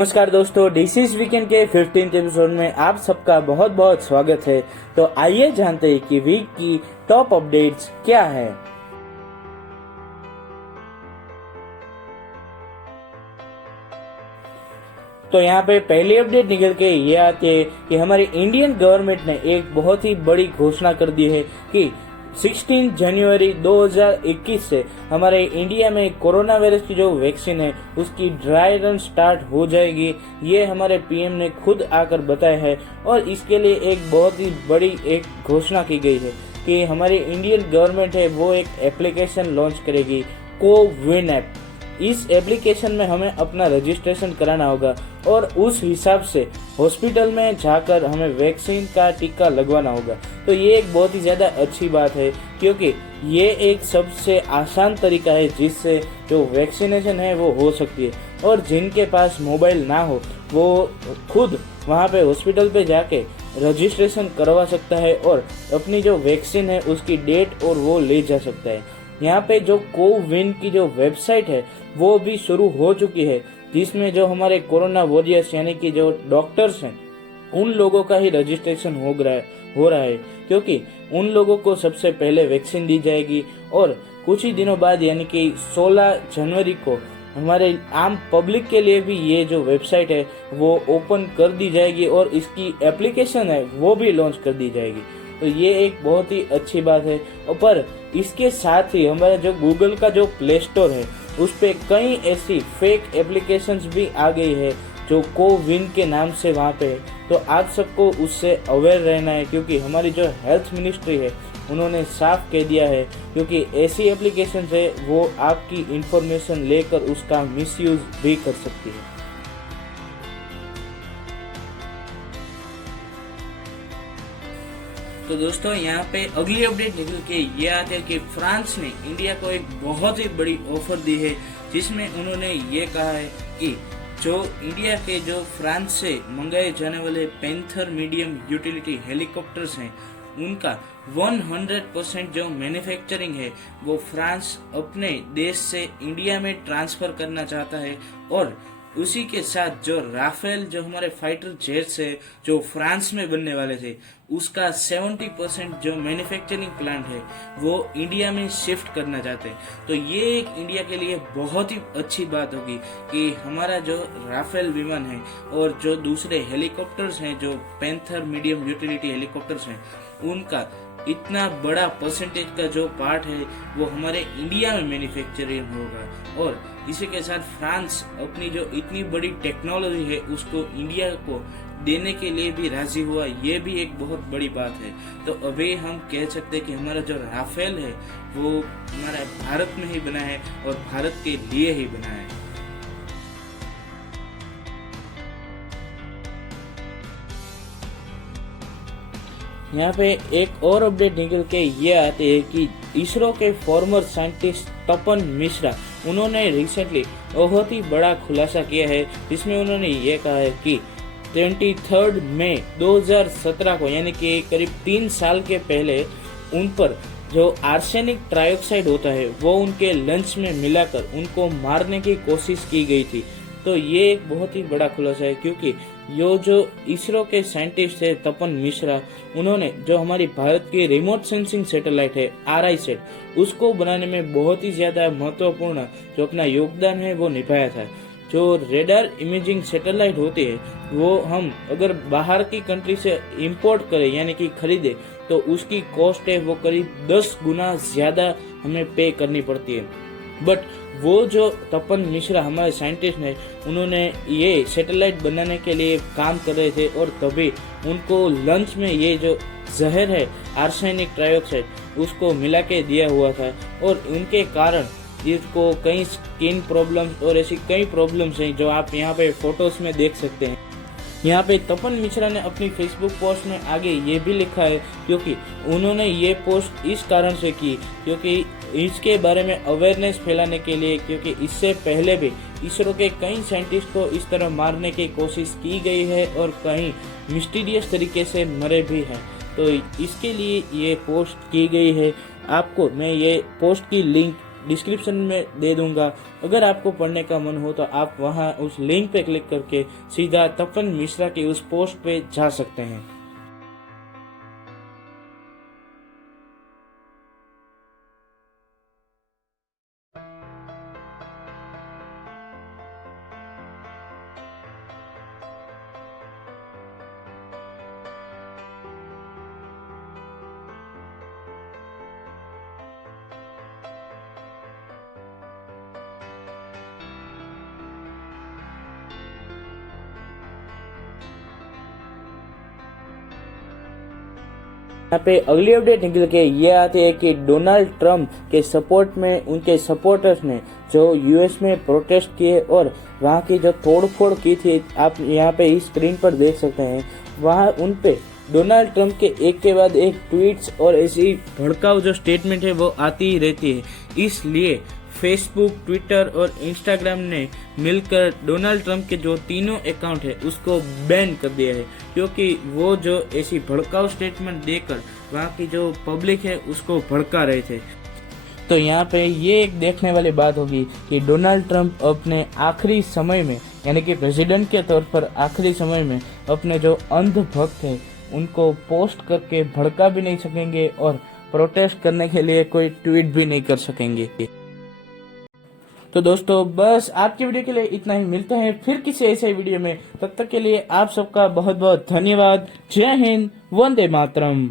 नमस्कार दोस्तों, this is weekend के 15th एपिसोड में आप सबका बहुत बहुत स्वागत है। तो आइए जानते हैं कि वीक की टॉप अपडेट्स क्या है। तो यहाँ पे पहली अपडेट निकल के ये आती है कि हमारी इंडियन गवर्नमेंट ने एक बहुत ही बड़ी घोषणा कर दी है कि 16 जनवरी 2021 से हमारे इंडिया में कोरोना वायरस की जो वैक्सीन है उसकी ड्राई रन स्टार्ट हो जाएगी। ये हमारे पीएम ने खुद आकर बताया है और इसके लिए एक बहुत ही बड़ी एक घोषणा की गई है कि हमारी इंडियन गवर्नमेंट है वो एक एप्लीकेशन लॉन्च करेगी, कोविन ऐप। इस एप्लीकेशन में हमें अपना रजिस्ट्रेशन कराना होगा और उस हिसाब से हॉस्पिटल में जाकर हमें वैक्सीन का टीका लगवाना होगा। तो ये एक बहुत ही ज़्यादा अच्छी बात है क्योंकि ये एक सबसे आसान तरीका है जिससे जो वैक्सीनेशन है वो हो सकती है। और जिनके पास मोबाइल ना हो वो खुद वहाँ पे हॉस्पिटल पे जाके रजिस्ट्रेशन करवा सकता है और अपनी जो वैक्सीन है उसकी डेट और वो ले जा सकता है। यहाँ पे जो कोविन की जो वेबसाइट है वो भी शुरू हो चुकी है जिसमें जो हमारे कोरोना वॉरियर्स यानी कि जो डॉक्टर्स हैं उन लोगों का ही रजिस्ट्रेशन हो रहा है क्योंकि उन लोगों को सबसे पहले वैक्सीन दी जाएगी और कुछ ही दिनों बाद यानी कि 16 जनवरी को हमारे आम पब्लिक के लिए भी ये जो वेबसाइट है वो ओपन कर दी जाएगी और इसकी एप्लीकेशन है वो भी लॉन्च कर दी जाएगी। तो ये एक बहुत ही अच्छी बात है। पर इसके साथ ही हमारा जो गूगल का जो प्ले स्टोर है उस पे कई ऐसी फेक एप्लीकेशंस भी आ गई है जो कोविन के नाम से वहाँ पे है। तो आप सबको उससे अवेयर रहना है क्योंकि हमारी जो हेल्थ मिनिस्ट्री है उन्होंने साफ कह दिया है क्योंकि ऐसी एप्लीकेशंस है वो आपकी इंफॉर्मेशन लेकर उसका मिसयूज भी कर सकती है। तो दोस्तों यहाँ पे अगली अपडेट निकल के ये आती है कि फ्रांस ने इंडिया को एक बहुत ही बड़ी ऑफर दी है जिसमें उन्होंने ये कहा है कि जो इंडिया के जो फ्रांस से मंगाए जाने वाले पैंथर मीडियम यूटिलिटी हेलीकॉप्टर्स हैं उनका 100% जो मैन्युफैक्चरिंग है वो फ्रांस अपने देश से इंडिया में ट्रांसफर करना चाहता है। और उसी के साथ जो राफेल जो हमारे फाइटर जेट्स है जो फ्रांस में बनने वाले थे उसका 70% जो मैन्युफैक्चरिंग प्लांट है वो इंडिया में शिफ्ट करना चाहते हैं। तो ये एक इंडिया के लिए बहुत ही अच्छी बात होगी कि हमारा जो राफेल विमान है और जो दूसरे हेलीकॉप्टर्स हैं जो पैंथर मीडियम यूटिलिटी हेलीकॉप्टर्स हैं उनका इतना बड़ा परसेंटेज का जो पार्ट है वो हमारे इंडिया में मैन्युफैक्चरिंग होगा। और इसी के साथ फ्रांस अपनी जो इतनी बड़ी टेक्नोलॉजी है उसको इंडिया को देने के लिए भी राजी हुआ, ये भी एक बहुत बड़ी बात है। तो अभी हम कह सकते हैं कि हमारा जो राफेल है वो हमारा भारत में ही बना है और भारत के लिए ही बना है। यहाँ पे एक और अपडेट निकल के ये आते हैं कि इसरो के फॉर्मर साइंटिस्ट तपन मिश्रा उन्होंने रिसेंटली बहुत ही बड़ा खुलासा किया है जिसमें उन्होंने ये कहा है कि 23 मई 2017 को यानी कि करीब 3 साल के पहले उन पर जो आर्सेनिक ट्राइऑक्साइड होता है वो उनके लंच में मिलाकर उनको मारने की कोशिश की गई थी। तो ये एक बहुत ही बड़ा खुलासा है क्योंकि यो जो इसरो के साइंटिस्ट है तपन मिश्रा उन्होंने जो हमारी भारत की रिमोट सेंसिंग सैटेलाइट है RISAT उसको बनाने में बहुत ही ज्यादा महत्वपूर्ण जो अपना योगदान है वो निभाया था। जो रेडार इमेजिंग सैटेलाइट होती है वो हम अगर बाहर की कंट्री से इंपोर्ट करें यानी कि खरीदे तो उसकी कॉस्ट है वो करीब 10 गुना ज्यादा हमें पे करनी पड़ती है। बट वो जो तपन मिश्रा हमारे साइंटिस्ट ने उन्होंने ये सैटेलाइट बनाने के लिए काम कर रहे थे और तभी उनको लंच में ये जो जहर है आर्सेनिक ट्राइऑक्साइड उसको मिला के दिया हुआ था और उनके कारण जिसको कई स्किन प्रॉब्लम्स और ऐसी कई प्रॉब्लम्स हैं जो आप यहाँ पे फोटोज में देख सकते हैं। यहाँ पे तपन मिश्रा ने अपनी फेसबुक पोस्ट में आगे ये भी लिखा है क्योंकि उन्होंने ये पोस्ट इस कारण से की क्योंकि इसके बारे में अवेयरनेस फैलाने के लिए क्योंकि इससे पहले भी इसरो के कई साइंटिस्ट को इस तरह मारने की कोशिश की गई है और कहीं मिस्टीरियस तरीके से मरे भी हैं। तो इसके लिए ये पोस्ट की गई है। आपको मैं ये पोस्ट की लिंक डिस्क्रिप्शन में दे दूंगा। अगर आपको पढ़ने का मन हो तो आप वहां उस लिंक पे क्लिक करके सीधा तपन मिश्रा की उस पोस्ट पे जा सकते हैं। यहाँ पे अगली अपडेट निकल के ये आती है कि डोनाल्ड ट्रंप के सपोर्ट में उनके सपोर्टर्स ने जो यूएस में प्रोटेस्ट किए और वहाँ की जो तोड़फोड़ की थी, आप यहाँ पे इस स्क्रीन पर देख सकते हैं, वहाँ उन पे डोनाल्ड ट्रंप के एक के बाद एक ट्वीट्स और ऐसी भड़काऊ जो स्टेटमेंट है वो आती ही रहती है। इसलिए फेसबुक, ट्विटर और इंस्टाग्राम ने मिलकर डोनाल्ड ट्रंप के जो तीनों अकाउंट है उसको बैन कर दिया है, क्योंकि वो जो ऐसी भड़काऊ स्टेटमेंट देकर वहाँ की जो पब्लिक है उसको भड़का रहे थे। तो यहाँ पे ये एक देखने वाली बात होगी कि डोनाल्ड ट्रंप अपने आखिरी समय में, यानी कि प्रेसिडेंट के तौर पर आखिरी समय में, अपने जो अंध भक्त है उनको पोस्ट करके भड़का भी नहीं सकेंगे और प्रोटेस्ट करने के लिए कोई ट्वीट भी नहीं कर सकेंगे। तो दोस्तों बस आज की वीडियो के लिए इतना ही। मिलते हैं फिर किसी ऐसे वीडियो में, तब तक के लिए आप सबका बहुत बहुत धन्यवाद। जय हिंद, वंदे मातरम।